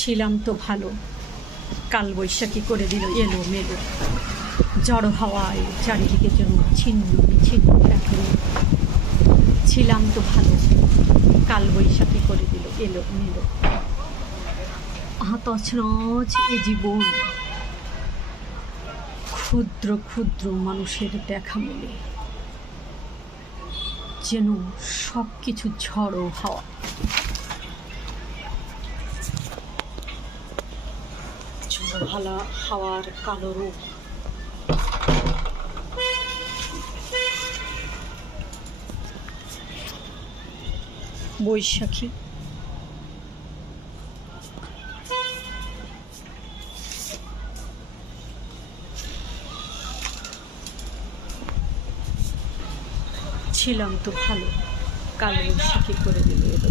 ছিলাম তো ভালো, কাল বৈশাখী করে দিল এলো মেলো। ঝড় হাওয়ায় চারিদিকে যেন ছিন্ন বিচ্ছিন্ন এখন। ছিলাম তো ভালো, কাল বৈশাখী করে দিল এলো মেলো। তছনছ এ জীবন, ক্ষুদ্র ক্ষুদ্র মানুষের দেখা মেলে, যেন সব কিছু ঝড় হাওয়া। ঝড় হাওয়ার কালো রূপ, বৈশাখী। ছিলাম তো ভালো, কাল বৈশাখী করে দিল এলো।